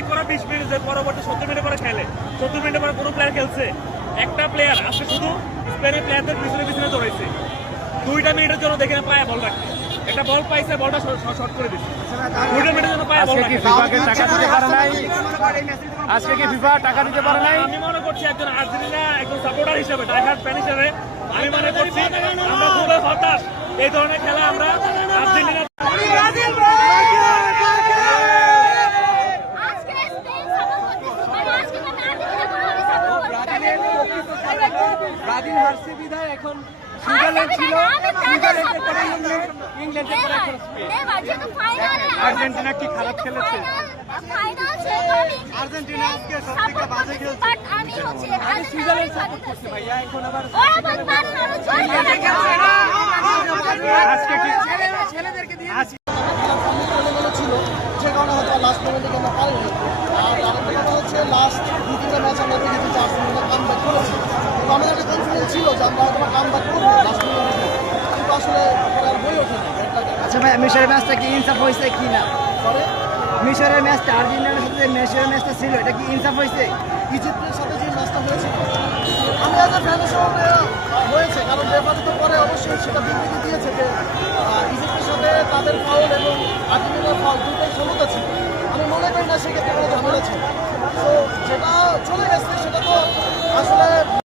Overtake করা 20 minute, যে পরবর্তী 70 মিনিট পরে খেলে, 70 মিনিট পরে কোনো প্লেয়ার খেলছে, একটা প্লেয়ার আজকে শুধু স্পেনের প্লেয়ারদের পিছনে পিছনে দৌড়াইছে 2টা মিনিটের জন্য, দেখে পায়ে বল রাখে, একটা বল পাইছে, বলটা শর্ট করে দিচ্ছে 2টা মিনিটের জন্য পায়ে বল রাখে। আজকে কি ফিফা টাকা দিতে পারে নাই? আমি মনে করছি একজন আর্জেন্টিনা একজন সাপোর্টার হিসেবে, ডাইহার্ড ফ্যান হিসেবে আমি মনে করছি আমরা খুবই হতাশ এই ধরনের খেলা আমরা আর্জেন্টিনা। ব্রাজিল হারছে বিদায় এখন সুইজারল্যান্ড ছিল, সুইজারল্যান্ডের পরে ইংল্যান্ডের পরে এখন স্পেন। আর্জেন্টিনা কি খারাপ খেলেছে? আর্জেন্টিনা আজকে সবথেকে বাজে খেলছে। আমি সুইজারল্যান্ড সাপোর্ট করছি ভাইয়া এখন আবার আজকে কি ছেলেদেরকে দিয়ে ছিল, যে কারণে হয়তো লাস্ট মোমেন্টে আমরা পারিনি। আর আরেকটা কথা হচ্ছে লাস্ট 2-3টা ম্যাচ আমরা দেখেছি যে আর্সেনাল কাম ব্যাক করেছে, তো আমাদের একটা কনফিডেন্স ছিল যে আমরা হয়তো কাম ব্যাক করবো লাস্ট মোমেন্টে, কিন্তু আসলে আর হয়ে ওঠেনি। আচ্ছা ভাই, মিশরের ম্যাচটা কি ইনসাফ হয়েছে কি না? পরে মিশরের ম্যাচটা আর্জেন্টিনার সাথে মিশরের ম্যাচটা ছিল, এটা কি ইনসাফ হয়েছে? ইজিপ্টের সাথে যে ম্যাচটা হয়েছে আমি আজ ফ্যানের সঙ্গে হয়েছে, কারণ রেফারি তো পরে অবশ্যই সেটা বিবৃতি দিয়েছে যে ইজিপ্টের সাথে তাদের ফাউল এবং আর্জেন্টিনার ফাউল দুটোই ক্ষমতা ছিল। আমি মনে করি না সেক্ষেত্রে কোনো ঝামেলা ছিল, তো যেটা চলে গেছে সেটা তো আসলে